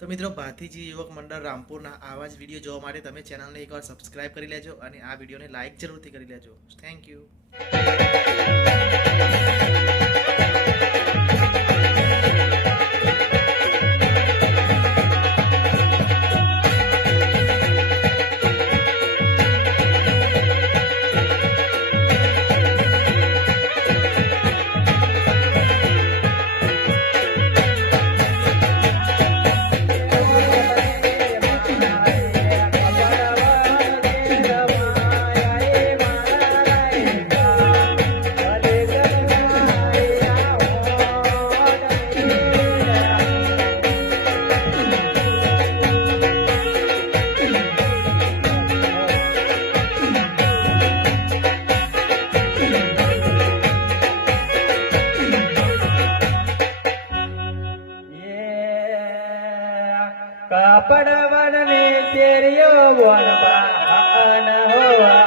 તો મિત્રો ભાતીજી યુવક મંડળ રામપુરના આવા જ વિડીયો જોવા માટે તમે ચેનલને એકવાર સબસ્ક્રાઇબ કરી લેજો અને આ વિડીયોને લાઇક જરૂરથી કરી લેજો. Thank you. કાપડ વનને તેરિયો બોલવા અન હોવા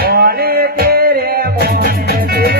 મોને તેરે મોને તેરે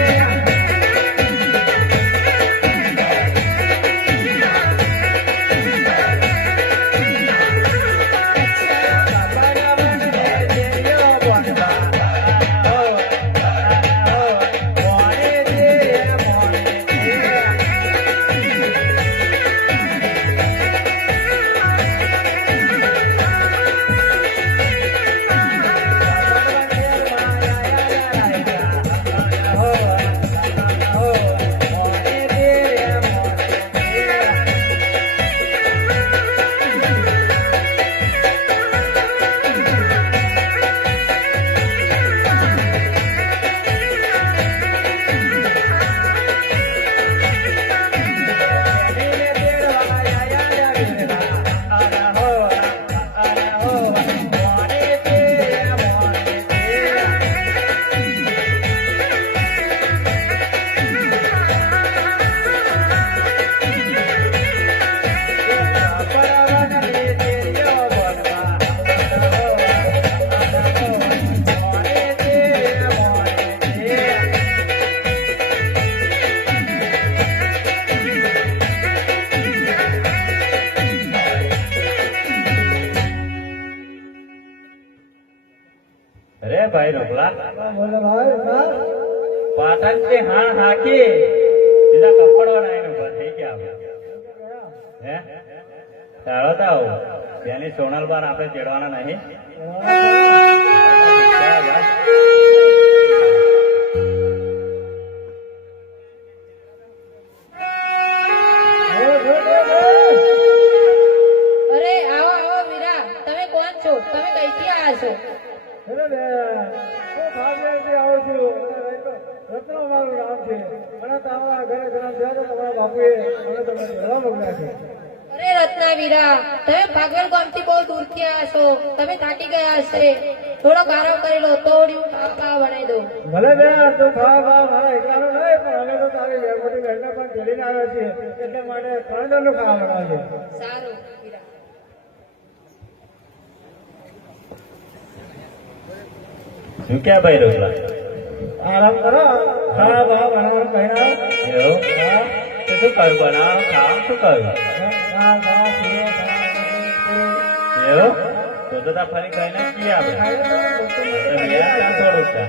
અરે ભાઈ રોકલા બોલો ભાઈ પાટણ થી હાણ હાકી સીધા કપડ વાળા ઉભા થઈ ગયા હે ચાલો તો ત્યાંની સોનલ બાર આપણે ચેડવાના નહીં અરે આવો આવો વીરા, તમે કોણ છો? તમે કઈથી આવ્યા છો? રત્નો મારું નામ છે. મને તમારા ઘરે ઘણા થયા તો તમારા બાપુએ મને તમને જવા મોકલ્યા છે. અરે રત્ના વીરા, તમે ભાગળ ગામથી બહુ દૂરથી આવ્યા છો. તમે થાકી ગયા હશે. થોડો ગારો કરી લો તો હું ખાવા બનાવી દઉં. ભલે બેન તું ખાવા મારા એકલાનો નહીં, પણ અમે તો તારી મોટી બહેનને પણ જોડીને આવ્યા છીએ, એટલે માટે 3 જણનું ખાવા બનાવજે. સારું વીરા. શું ક્યાં ભાઈ રોકલા આરામ કરો. ખાવા બાવા બનાવવાનું કહીને એવું તો શું કહ્યું બનાવ ખાવા શું કહ્યું એવું તો તા ફરી કહીને કી આપણે થોડુંક છે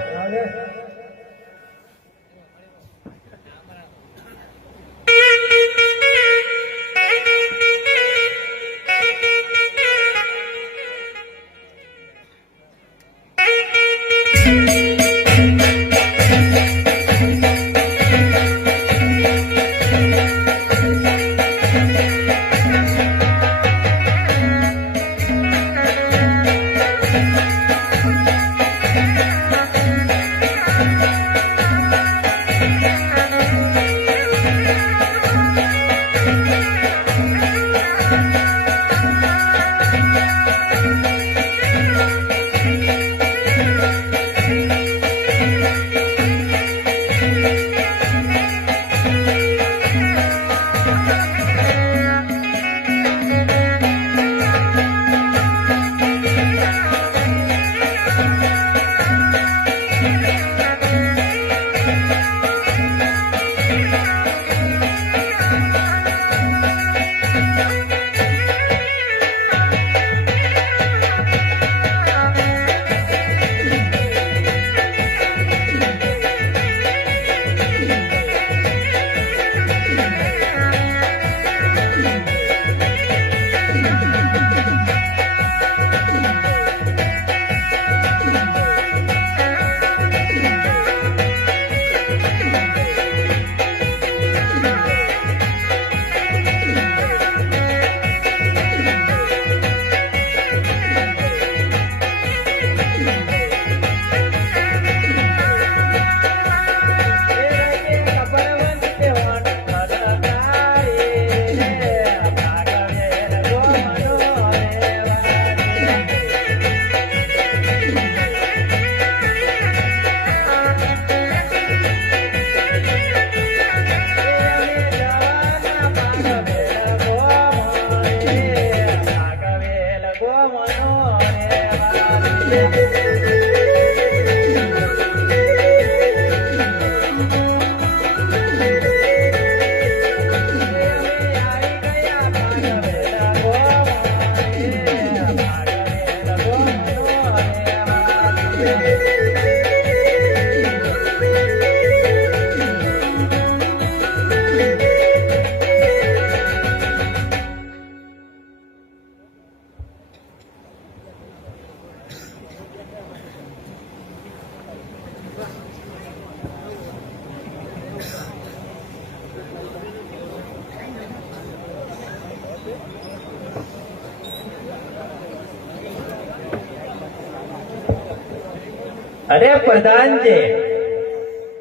અરે પ્રધાનજી,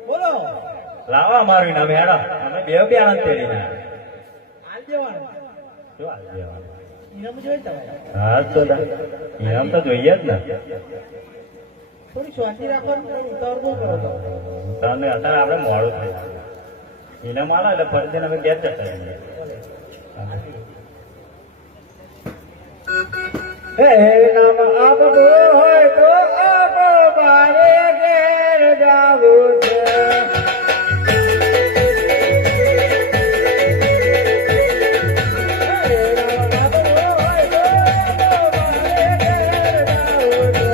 બોલો લાવો અમારું ઇનામ હેડો. અમે બે પ્યાણા તેડીને હાલ દેવાનું શું હાલ દેવાનું? ઇનામ જોઈએ તમારે હા તો ઇનામ તો જોઈએ જ ને. થોડી શાંતિ રાખવાનું ઉતાવળ બહુ કરો છો. તને અત્યારે આપણે મોડું થાય. ઇનામ આલો એટલે ફરીથી અમે ઘેર જતા રહીએ. હે નામ આપવું હોય તો આપો, મારે ઘેર જાવું છે. હે નામ આપવું હોય તો આપો, મારે ઘેર જાવું છે.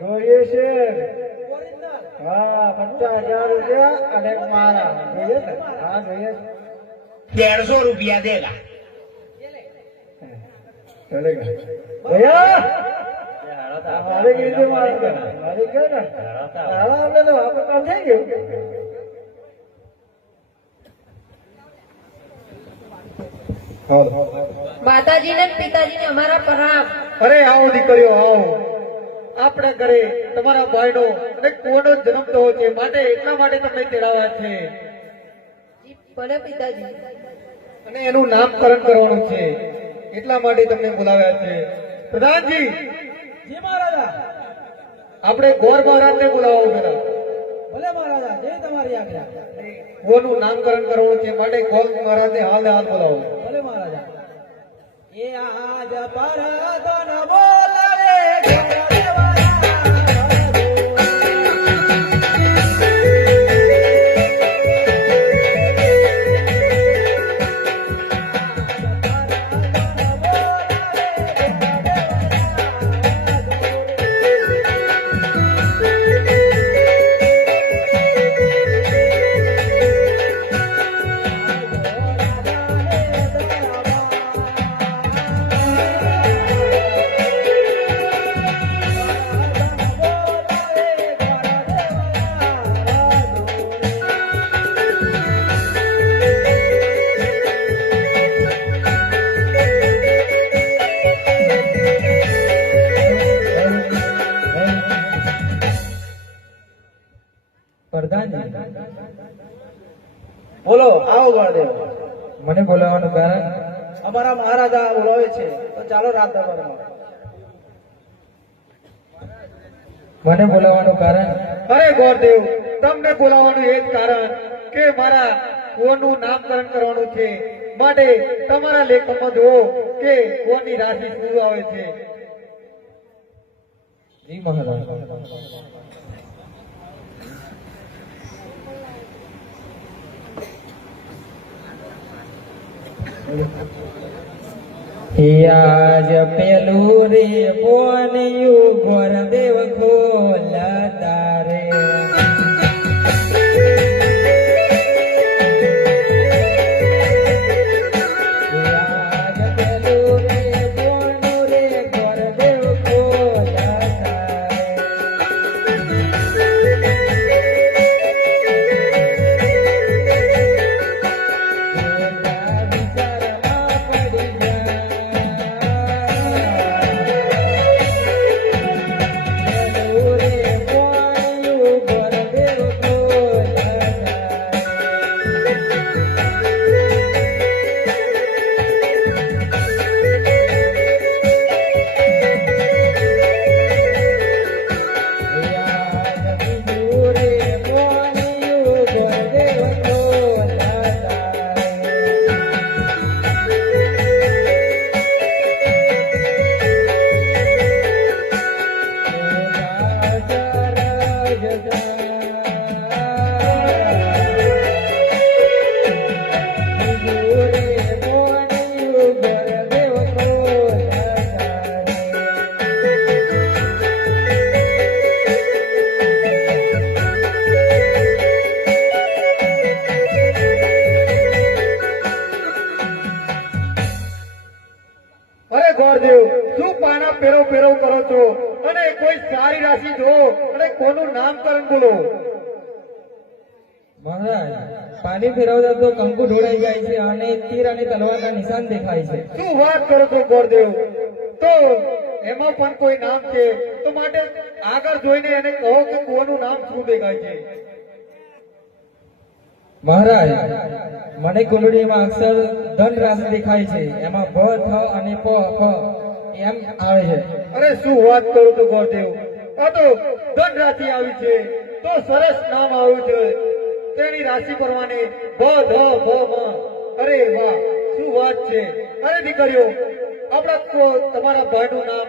જોઈએ છે હા 50,000 રૂપિયા અને એક મારા જોઈએ ને હા જોઈએ છે 150 રૂપિયા દેલા. ચલેગા ભૈયા મારે કીધું મારે કે ને હા આપણે તો આપણું કામ થઈ ગયું. માતાજીને ને પિતાજીને અમારા પ્રણામ. અરે આવો દીકરીઓ આવો. આપણા ઘરે તમારા ભાઈનો અને કુંવરનો જન્મ થયો છે, માટે એટલા માટે તમને તેડાવ્યા છે જી, ભલે પિતાજી. અને એનું નામકરણ કરવાનું છે, એટલા માટે તમને બોલાવ્યા છે. પ્રધાનજી જી મહારાજા, આપણે ગોર મહારાજને બોલાવો પેલા. ભલે મહારાજા, જે તમારી આજ્ઞા. કુંવરનું નામકરણ કરવાનું છે, માટે ગોર મહારાજને હાલ ને હાલ બોલાવો. ભલે મહારાજા. એ આજ પરદન બોલાવે બોલો. આવો ગણદેવ. મને બોલાવવાનું કારણ અમારા મહારાજા બોલાવે છે, તો ચાલો રાત દરબારમાં. મને બોલાવવાનું કારણ અરે ગોરદેવ, તમને બોલાવવાનું એ જ કારણ કે મારા કુંવરનું નામકરણ કરવાનું છે, માટે તમારા લેખમાં જુઓ કે કુંવરની રાશિ શું આવે છે. જી મહારાજ. આજ પેલું રે બોનિયું ગોરદેવ ખોલતા રે આજ પેલું રે બોનું રે ગોરદેવ ખોલતા રે અરે ગોરદેવ, શું પાના પેરો પેરો કરો છો? અને કોઈ સારી રાશિ જો અને કોનું નામકરણ બોલો. મહારાજ, પાણી ફેરવતા તો કંકુ ઢોળાઈ જાય છે અને તીર અને તલવારના નિશાન દેખાય છે. શું વાત કરો છો ગોરદેવ? તો એમાં પણ કોઈ નામ છે તો માટે આગળ જોઈને એને કહો કે કોનું નામ શું દેખાય છે. મહારાજ, મને કુંડળીમાં અક્ષર ધન રાશિ દેખાય છે. એમાં ભ, થ અને પ, ફ એમ આવે છે. અરે શું વાત કરો છો ગોરદેવ? આ તો ધન રાશિ આવી છે, તો સરસ નામ આવ્યું છે. તેની રાશિ પ્રમાણે બ, ધ, ભ, મ. અરે વાહ, શું વાત છે. અરે દીકરીઓ, તમારા ભાઈનું નામ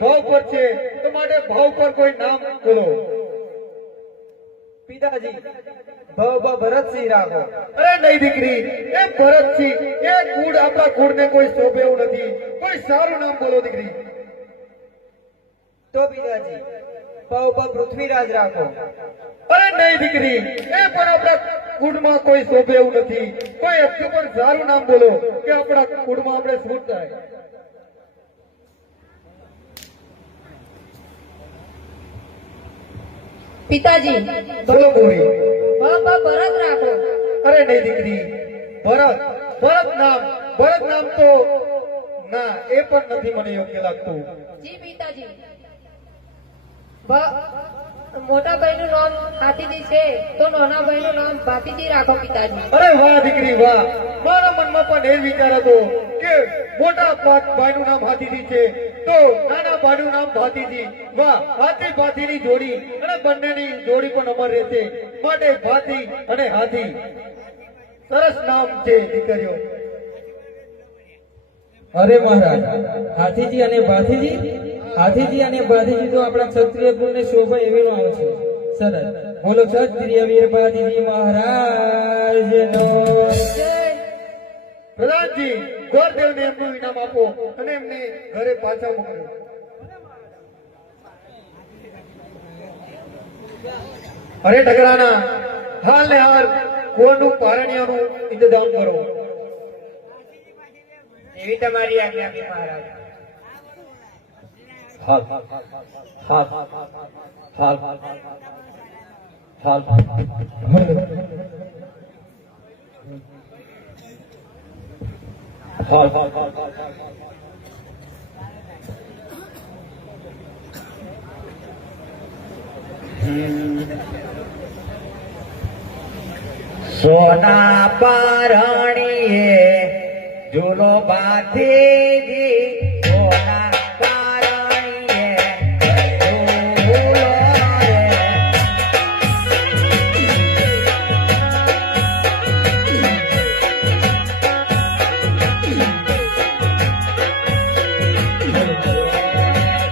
ભાવ પર છે તો માટે ભાવ પર કોઈ નામ બોલો. પિતાજી, ભ ભરતસિંહ રાખો. અરે નહીં દીકરી, એ ભરતસિંહ એ કુળ આપણા કુળને કોઈ શોભે એવું નથી. કોઈ સારું નામ બોલો દીકરી. તો પિતાજી, પ પૃથ્વીરાજ રાખો. અરે નહીં દીકરી, એ પણ આપણા કુળમાં કોઈ શોભે એવું નથી. કોઈ હજુ પણ સારું નામ બોલો કે આપણા કુળમાં આપણે શું થાય. પિતાજી, બોલો બોલી. ભરત રાખો. અરે નહીં દીકરી, ભરત નામ તો ના, એ પણ નથી મને યોગ્ય લાગતું. જી પિતાજી. મોટા ભાઈનું નામ હાથીજી છે તો નાના ભાઈનું નામ ભાતીજી રાખો પિતાજી. અરે વાહ દીકરી વાહ, મારા મનમાં પણ એ જ વિચાર હતો કે મોટા ભાઈનું નામ હાથીજી છે તો નાના ભાઈનું નામ ભાતીજી. વાહ, હાથી ભાતીની જોડી અને બંનેની જોડી પણ અમર રહેશે. માટે ભાતી અને હાથી સરસ નામ છે દીકરીઓ. અરે મહારાજ, હાથીજી અને ભાથીજી, હાથીજી અને ભાથીજી તો આપણા ક્ષત્રિય કુળને શોભા એવી આવે છે. સરસ, બોલો ક્ષત્રિય વીર ભાથીજી મહારાજનો. પ્રધાનજી, ગોરદેવને એમનું ઇનામ આપો અને એમને ઘરે પાછા મોકલો. અરે ઢગલાના, હાલ ને હાલ કુવાનું પારણિયાનું ઇંતજામ કરો. એવી તમારી આજ્ઞા છે મહારાજ. હાલ હાલ હાલ હાલ સોના પારણીએ ઝૂલો બાંધીજી, સોના પારણીએ ઝૂલો રે.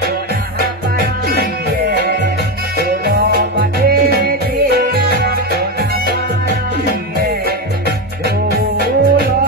સોના પારણીએ ઝૂલો બાંધીજી, સોના પારણીએ ઝૂલો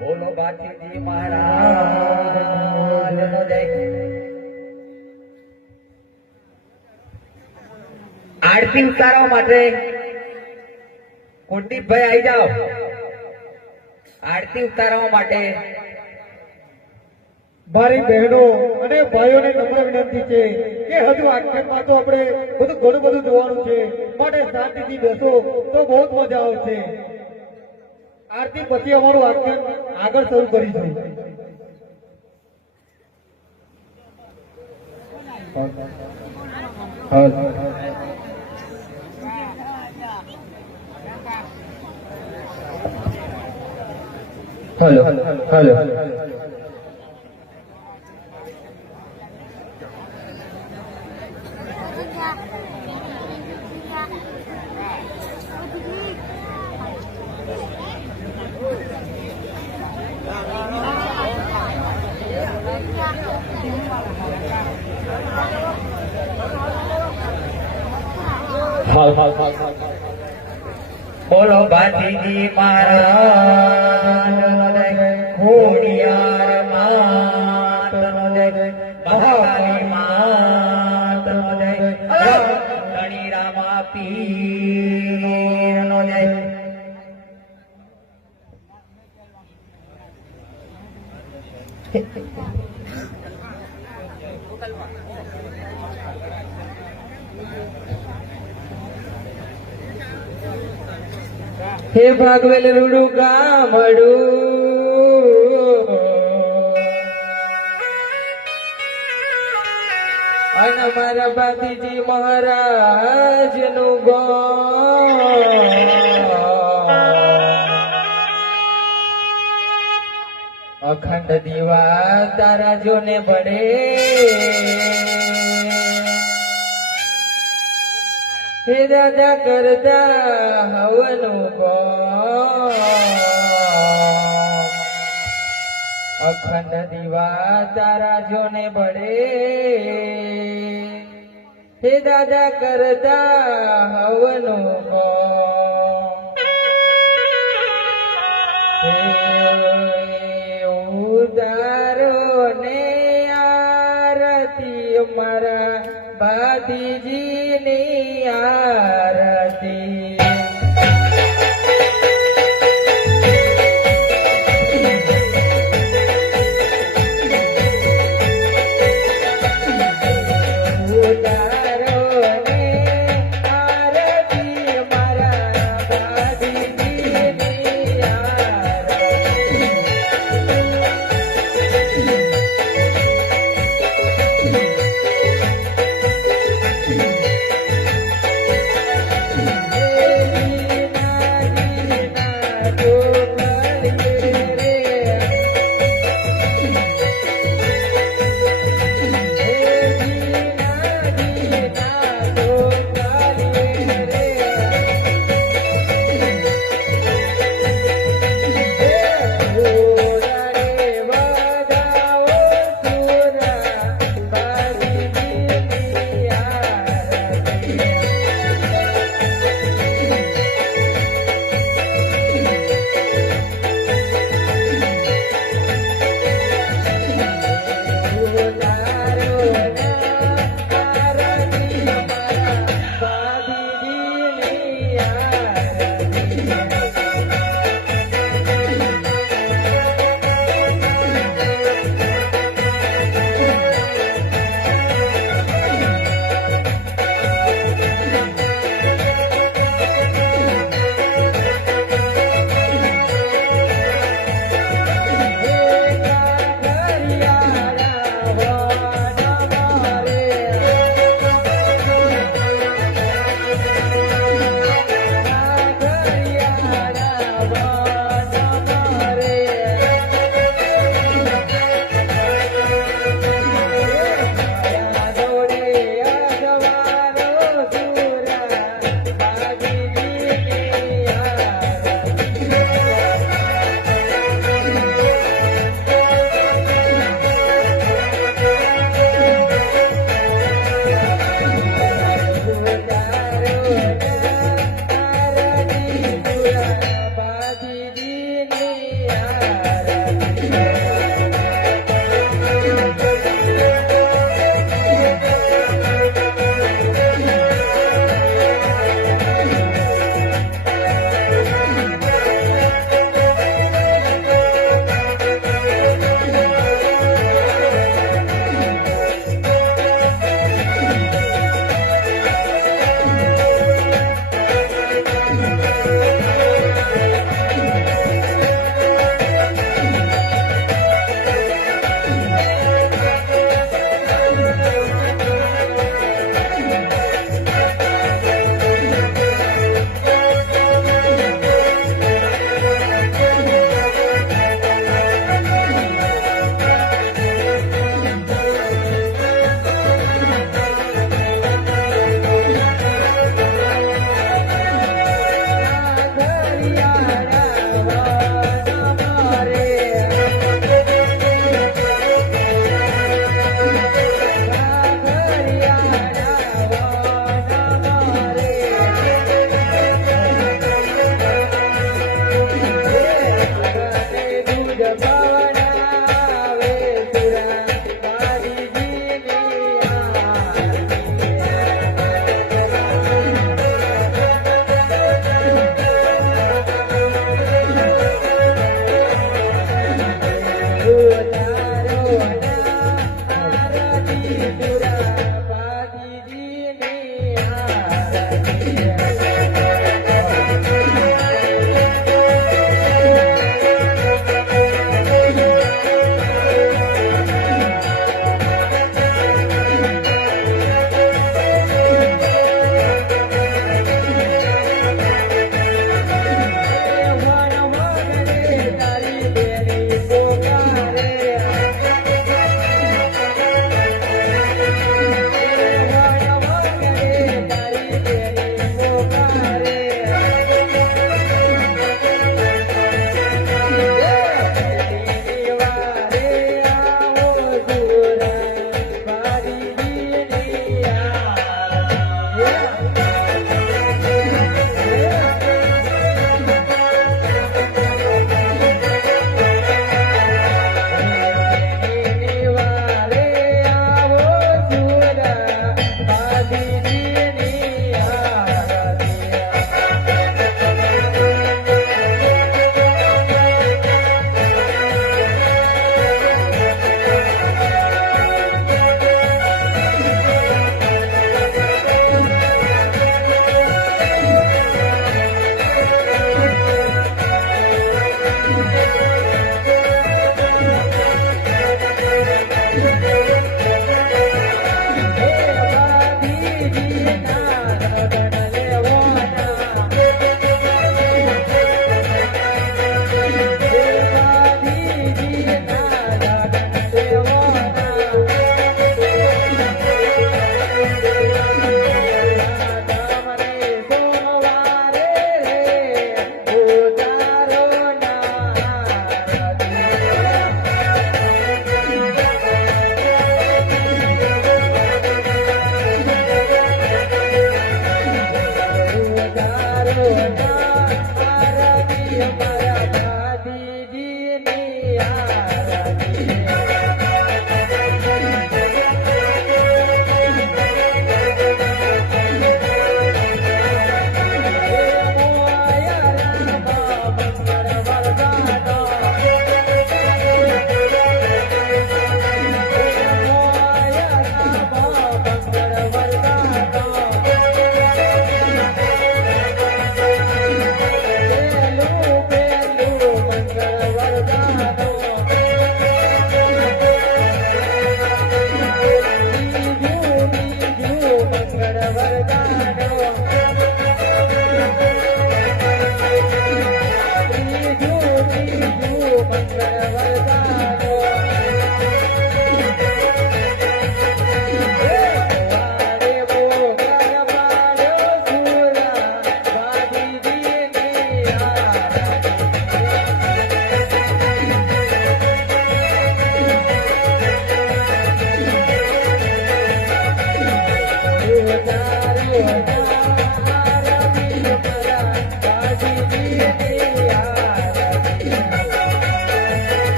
બોલો બાપુજી મહારાજનો જય. આરતી ઉતારવા માટે કુલદીપભાઈ આવી જાઓ. આરતી ઉતારવા માટે મારી બહેનો અને ભાઈઓને નમ્ર વિનંતી છે કે હજુ આખ્યાનમાં તો આપણે ઘણું બધું જોવાનું છે, માટે શાંતિથી બેસો તો બહુ જ મજા આવશે. આરતી પછી અમારું આખ્યાન આગળ શરૂ કરીશું. હલો હલો બોલો બાપુજી મહારાજનો જય. ખોડિયાર માતનો જય. મહાકાળી માતનો જય. ધણીરામા પીરનો જય. હે ભાગવેલ રૂડું ગામડું અને મારા બાપુજી મહારાજ નું અખંડ દીવા તારા જોને બળે હે દાદા કરતા હવનું અખંડ દીવા તારા જોને બળે હે દાદા કરતા હવનું ઉતારો ને આરતી મારા બાપુજીની આરતી ઉતારો ને આરતી મારા બાપુજીની આરતી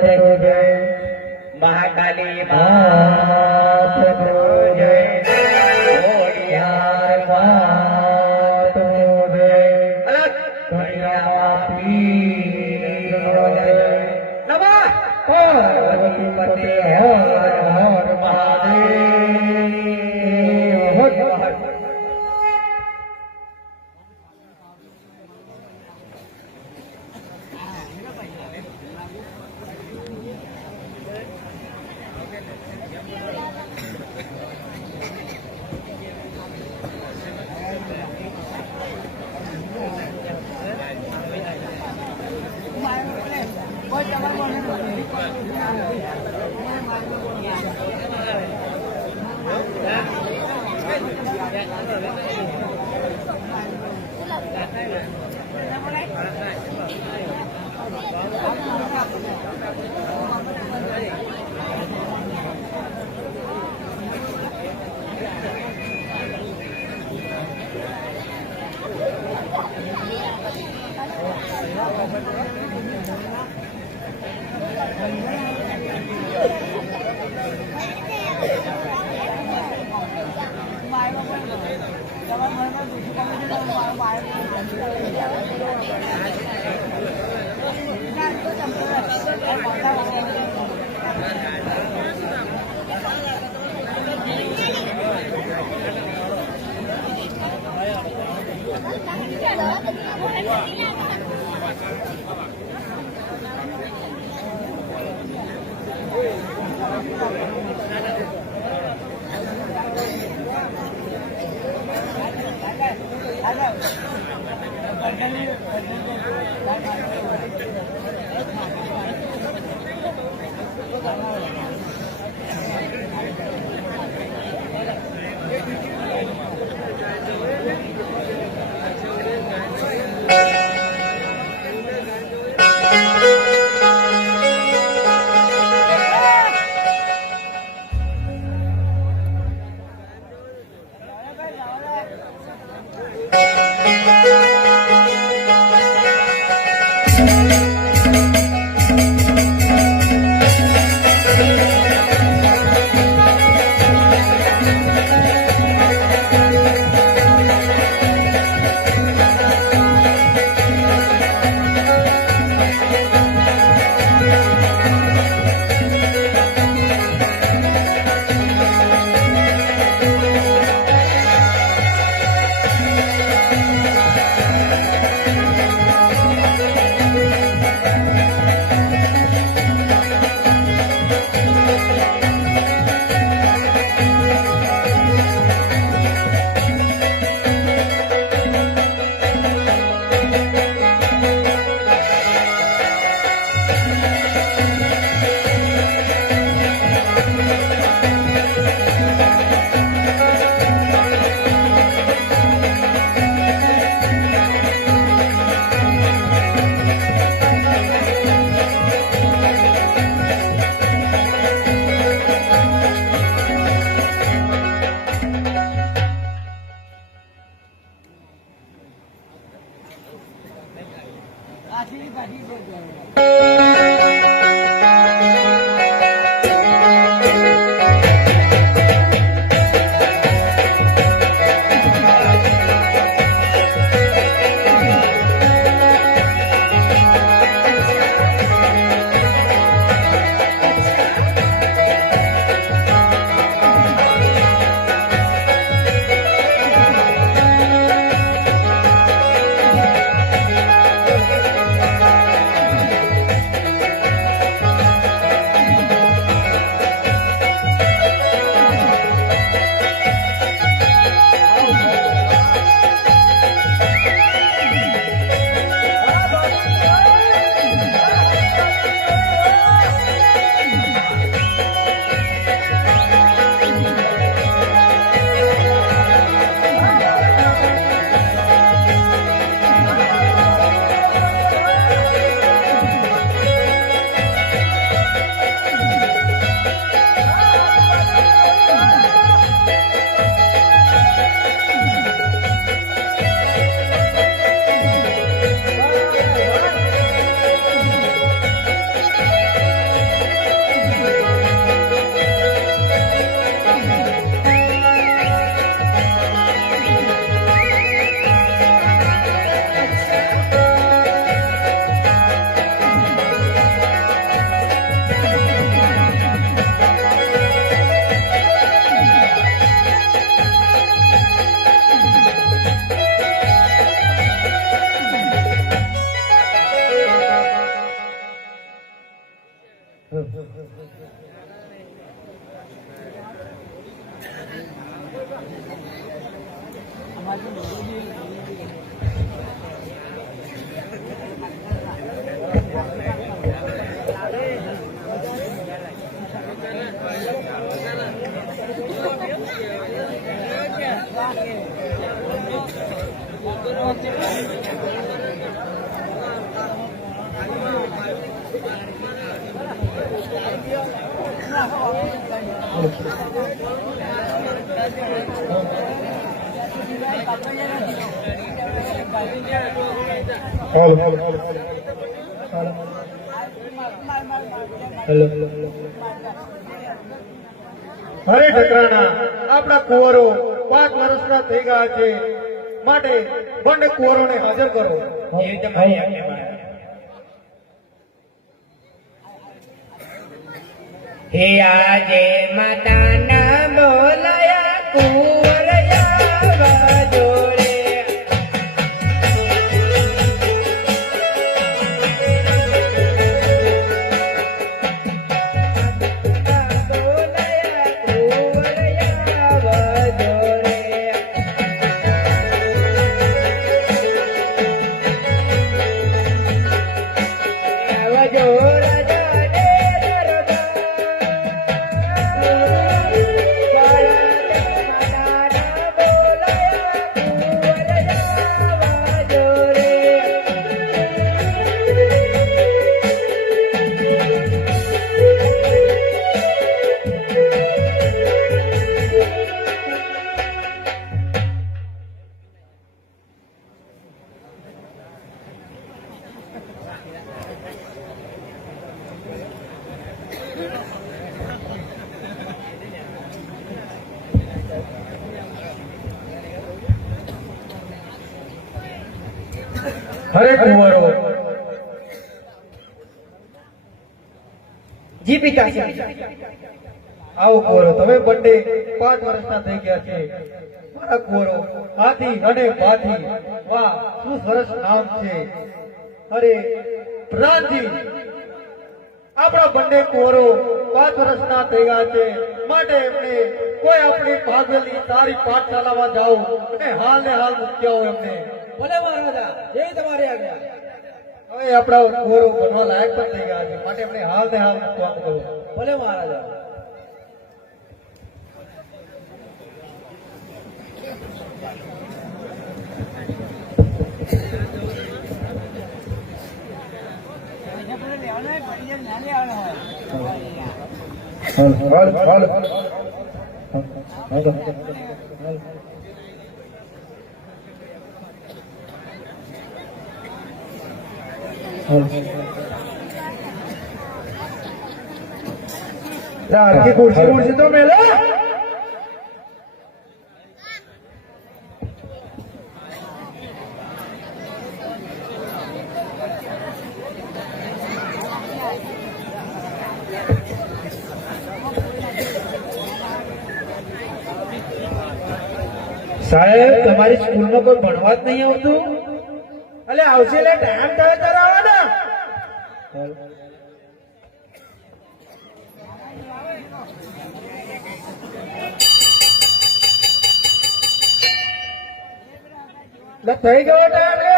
જય મહાકાલી માતનો જય ઓડિયાર માતનો જય કન્યા પીરનો જય નમઃ પાર્વતી પતે હર હર મહાદેવ હર હર હરે ઠકરાણા આપણા કુંવરો 5 વર્ષના થઈ ગયા છે, માટે બંને કુંવરોને હાજર કરો. એ તમારી આજ્ઞા મહારાજ. હે આજે માતાના બોલાયા કુંવર આવવા જોડે. હરે કુંવરો, જી પિતાશ્રી. આવો કુંવરો, તમે બંને 5 વર્ષના થઈ ગયા છે. મારા કુંવરો હાથી અને ભાથી, વાહ શું સરસ નામ છે. અરે પ્રધાનજી, આપણા બંને કુંવરો 5 વર્ષના થઈ ગયા છે, માટે એમને કોઈ આપણી ભાગવેલી સારી પાઠશાલામાં જાઓ અને હાલ ને હાલ મૂકી આવો એમને. ભલે મહારાજા, જેવી તમારી આજ્ઞા. હવે આપણા કુંવરો બનવા લાયક પણ થઈ ગયા છે, માટે એમને હાલ ને હાલ મૂકવાનું કરો. ભલે મહારાજા. આખી ખુરશી તો મેલે. સાહેબ, તમારી સ્કૂલમાં કોઈ ભણવા જ નહીં આવતું? અલે આવશે એટલે ટાઈમ થાય ત્યારે આવે ને. થઈ ગયો ટાઈમ લે.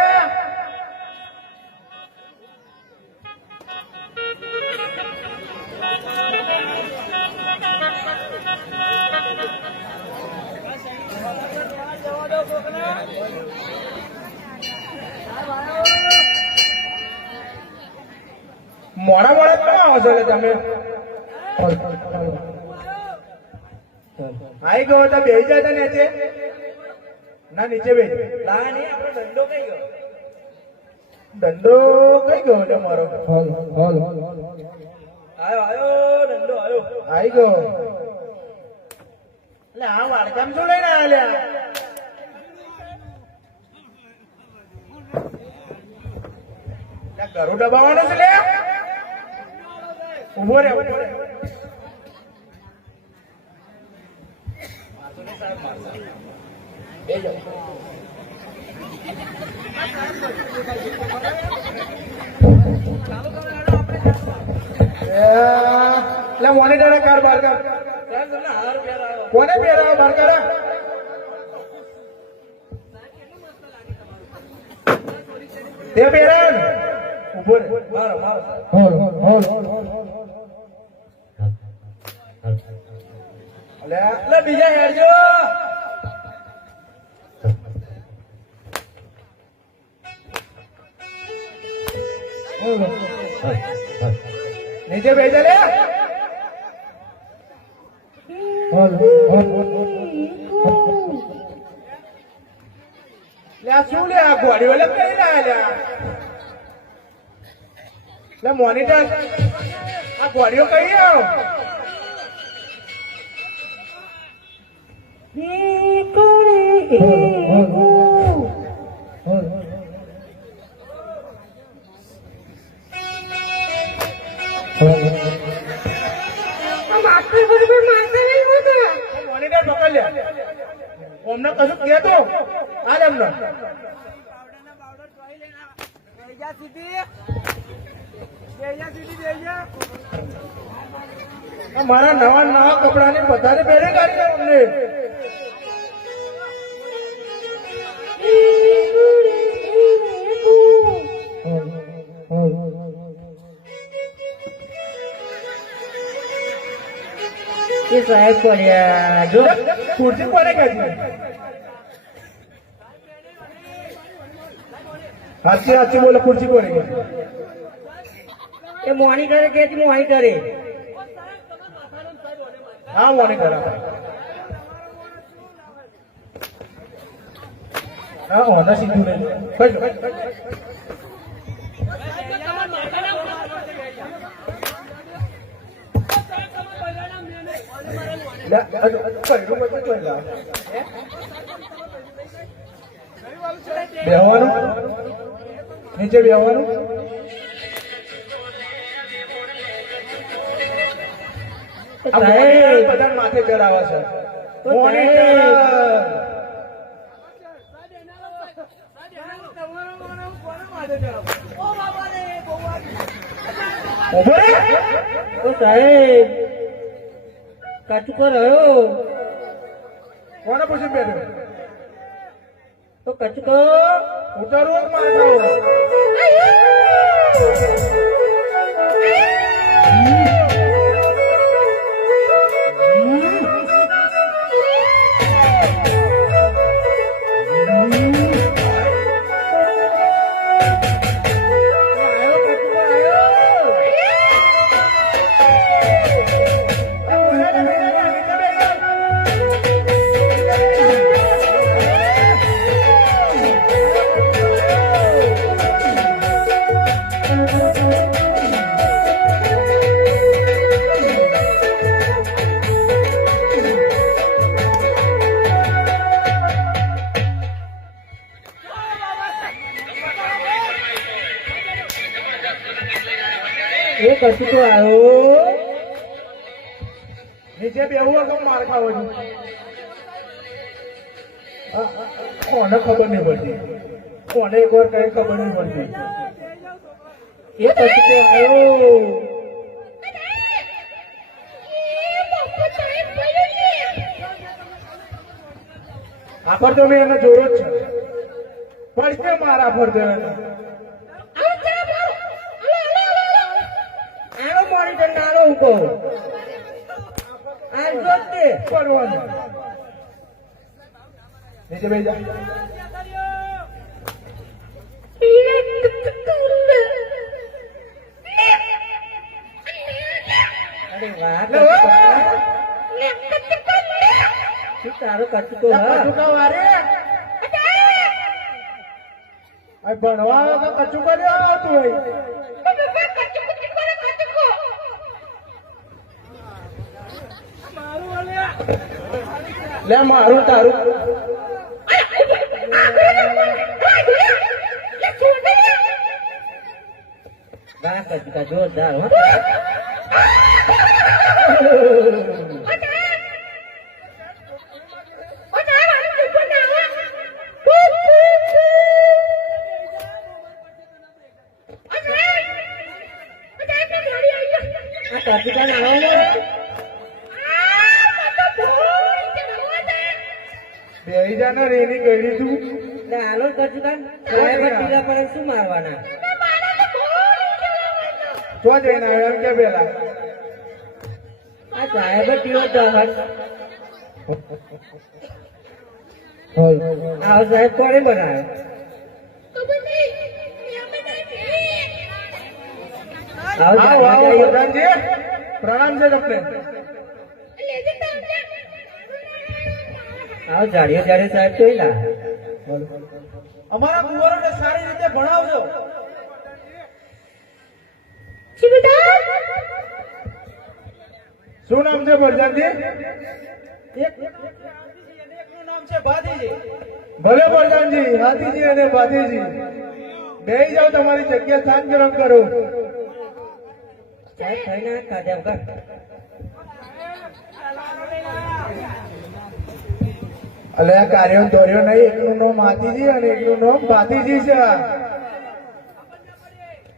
મોડા મોડા કેમ આવો છો એટલે તમે? આઈ ગયો તો બેસી જાય નીચે. ના નીચે બેસી. ના નહીં, આપણો દંડો કઈ ગયો? દંડો કઈ ગયો એટલે મારો? આયો દંડો આયો. આઈ ગયો. એટલે આ વાડકામ શું લઈને આવ્યા? ઘરું દબાવવાનો છે લે. ઉભો રે, ઉભો રે. એટલે મોનિટર કાર બાર કર. કોને પહેરાવો બાર કર? તે બેરાન ઉભો રે મારો મારો હોલ હોલ લે બીજા હેરજો નીચે બેસી લે હોલ લે આ શું લે આ ઘોડીઓ લે કઈ ના લે મોનિટર આ ઘોડીઓ કઈ આવ મોનિટર પકડ લે અમને કશું કહેતો હાલ એમને મારા નવા નવા કપડા ને બધાને પહેરે કાઢી અમને એ સાહેબ પડ્યા જો ખુરશી કોને કહી હાચી હાચી બોલે ખુરશી કોને કહી એ મોણી કરે કે મોણી કરે હા મોનિટર હા ઓના સીધું નહીં કઈ બેહવાનું નીચે બેહવાનું બધા માથે ચડાવે છે ઉભો રે તો સાહેબ કચુકો રહ્યો કોને પૂછી બેઠો તો કચુકો ઉતારવું જ માથા એ કચુકો આવ્યો નીચે બેહવું તો માર ખાવો છું કોને ખબર નહીં પડતી કોને એક વાર કઈ ખબર નહીં પડતી એ કચુકો આવ્યો આફર તો મેં એને જોયો જ છે પડશે મારા ફર તો એને આનો મોનિટર નાનો હું કહું આ જો તે પડવાનું નીચે બેસી જા અરે વાહ કચુકો. શું તારો કચુકો હા કચુકા વારે આ ભણવા તો કચુકા જ આવતું હોય લે મારું તારું વાહ કચુકા જોરદાર હો આ કચુકા નાનો બેહી જા ને રેની કરી તું એટલે હાલો કરશું કાન ડ્રાઈવર ઢીલા પડે શું મારવાના તો જઈને આવ્યા એમ કે પેલા આ ડ્રાઈવર ઢીલો દહન આવો સાહેબ કોણે બનાવ્યો આવો આવો આવો સાહેબ પ્રધાનજી પ્રણામ છે તમને આવો જાડીઓ જાડીઓ સાહેબ જોઈ ના અમારા કુંવરોને સારી રીતે ભણાવજો શું નામ છે પ્રધાનજી એકનું નામ છે ભાતીજી ભલે પ્રધાનજી હાથીજી અને ભાતીજી બેહી જાઓ તમારી જગ્યા સ્થાન ગ્રહણ કરો સાહેબ થઈ ના ખાધા વગર અલે આ કાર્યો દોર્યો નહીં એકનું નામ હાથીજી અને એકનું નામ ભાતીજી છે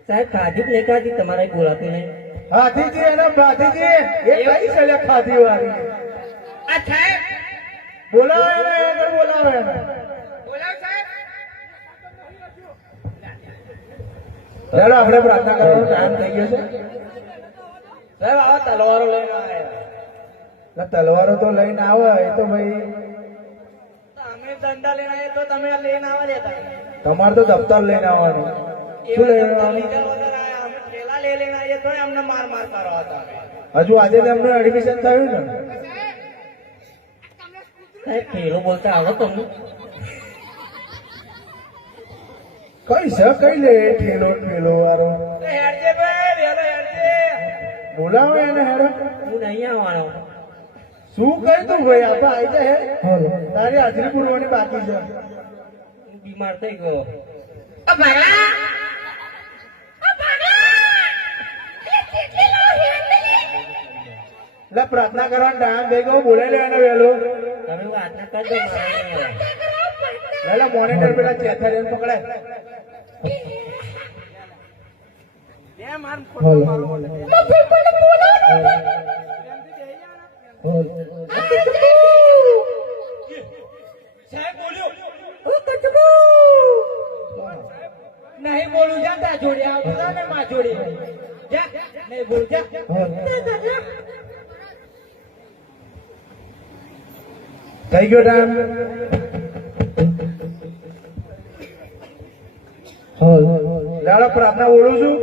સાહેબ ખાધી જ નહીં ખાધી તમારે બોલાતું નહીં હાથીજી અને ભાતીજી એ કઈ છે લે ખાધી વાળી આ સાહેબ બોલાવો એને આગળ બોલાવો એને ચાલો આપણે પ્રાર્થના કરવાનો ટાઈમ થઈ ગયો છે સાહેબ આવા તલવારો લઈને આવ્યા એટલે તલવારો તો લઈને આવે એ તો ભાઈ અમે દંડા લઈને આવ્યા તો તમે લઈને આવવા દેતા તમારે તો દફતર લઈને આવવાનું શું લઈને આવવાનું અમે થેલા લઈને આવીએ તો અમને માર માર કરવા હતા હજુ આજે તો એમનું એડમિશન થયું ને સાહેબ ફેરો બોલતા આવડે તમને કઈ છે કઈ લે ઠેલો ઠેલો વાળો હેડજે ભાઈ વેલો હેડજે બોલાવો એને હેડો હું નહીં આવવાનો શું કહી તું ભાઈ આપણે આવી જાય તારી હાજરી પૂરવાની બાકી છે હું બીમાર થઈ ગયો એટલે પ્રાર્થના કરવાનો ટાઈમ થઈ ગયો બોલાવી લે એને વહેલો તમે વાતના કરજો મારે નહીં આવે વહેલા મોનિટર પેલા ચેથર એને પકડાય સાહેબ બોલ્યો નહીં બોલું જા તા જોડે આવતો ને માં જોડે જા નહીં બોલું જા થઈ ગયો ટાઈમ લાડો પ્રાર્થના બોલું છું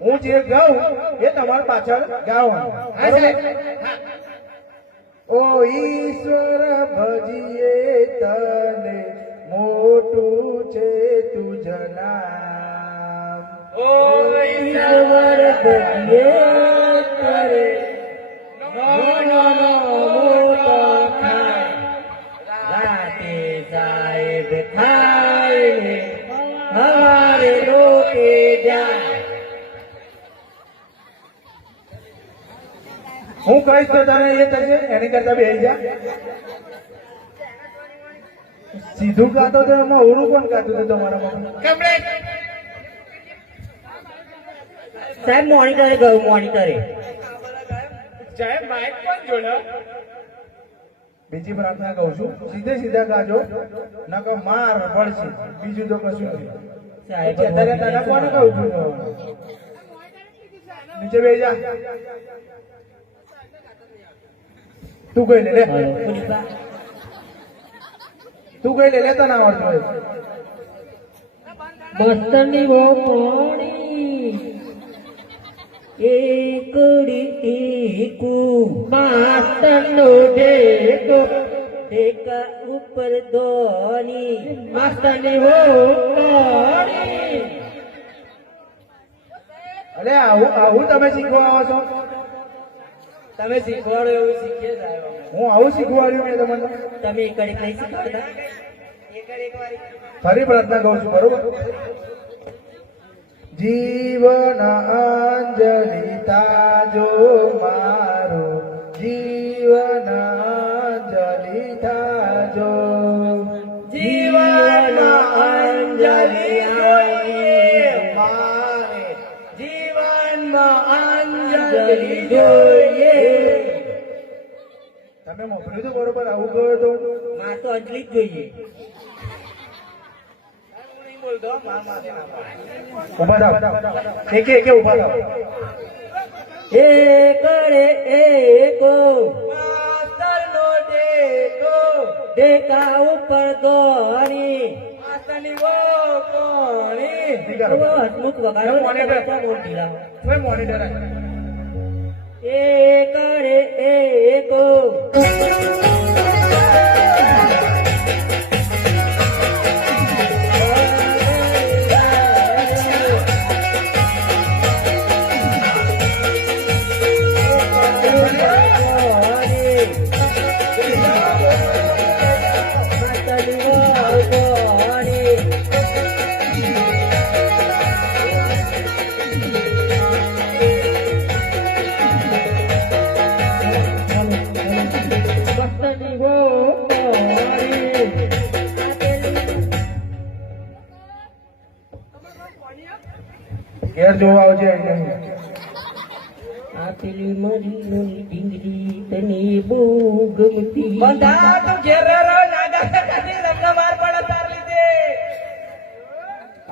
હું જે ગાઉં એ તમારે પાછળ ગાવાનું ઓ ઈશ્વર ભજીએ તને મોટું છે તુજ નામ ઓ ઈશ્વર ભજીએ કરે મોટો થાય રાતે સાહેબ ખાઈને હવારે લોકે જાય હું કહીશ તો તને એ થશે એની કરતા બેસી જા સીધું ગાતો તો એમાં અવરું પણ ગાતું હતું તમારામાં સાહેબ મોનિટરે ગયું મોનિટરે સાહેબ માઇક પણ જોડ્યો બીજી પ્રાર્થના કહું છું સીધે સીધા ગાજો નકર માર પડશે બીજું તો કશું નહીં સાહેબ અત્યારે તને કોને કહું છું નીચે બેસી જા તું કઈ લે લે તું કઈ લે લે તને આવડતું હોય બસ્તરની વો પોણી એકડી કુ માસ્તરનો ઢેકો ઢેકા ઉપર દોની માસ્તરની વો પોણી અરે આવું આવું તમે શીખવા આવો છો તમે શીખવાડો એવું શીખીએ સાહેબ હું આવું શીખવાડ્યું મેં તમને તમે એક નહીં શીખવાડતા ફરી પ્રાર્થના કહું છું બરોબર જીવન અંજલિ તાજો મારો જીવન અંજલિ તાજો જીવન અંજલિ મારે જીવન અંજલિ જોઈએ તમે મોકલ્યું હતું બરોબર આવું ગયો તો માર તો અંજલી જ જોઈએ. ઉભા થાવ એકે ઉભા થાવ એક રે એકો માસ્તરનો ડેકો ડેકા ઉપર દોણી માસ્તરની વો કોણી હસમુખ વગાડો મોનિટર. મોટીલા મોનિટર એક રે એકો ઘેર જોવા આવજે અહીં. આપેલી મારી લોલી ડીંગરી તને બહુ ગમતી બંધા તું ઘેર રહો નાગા કાઢી લગ્ન વાર પડે તાર લીધે.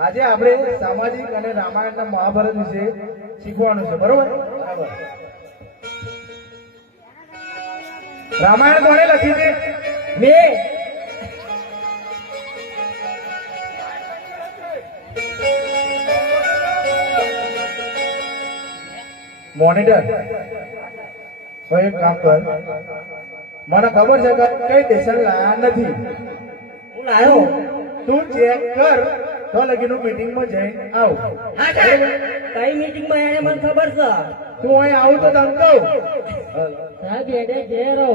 આજે આપણે સામાજિક અને રામાયણના મહાભારત વિશે શીખવાનું છે, બરોબર? રામાયણ કોણે લખી છે? મેં મોનિટર હવે એક કામ કર, મને ખબર છે કે કઈ ટેન્શન લાયા નથી. હું લાયો તું ચેક કર તો લગીનું મીટિંગમાં જઈ આવ. હા સાહેબ કઈ મીટિંગમાં એને મને ખબર છે તું અહીં આવું તો તને કહું. સાહેબ એને ઘેર રહો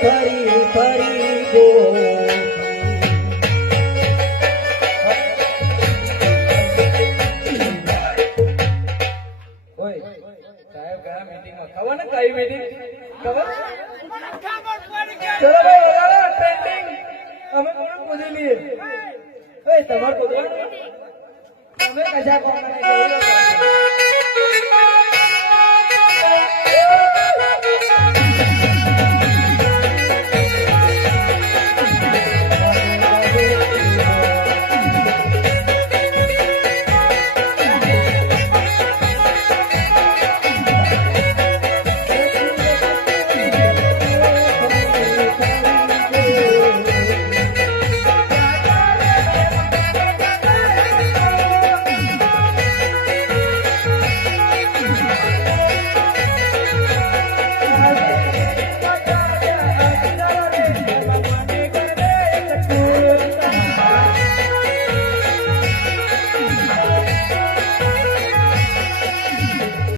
ફરી ફરી ગો સાહેબ કયા મીટિંગમાં ખબર ને કઈ મીટિંગ ખબર ચલો ભાઈ વગાડો ટ્રેન્ડિંગ અમે કોણ પૂછી લઈએ તમારે પૂછવાનું તમે કશા કોણ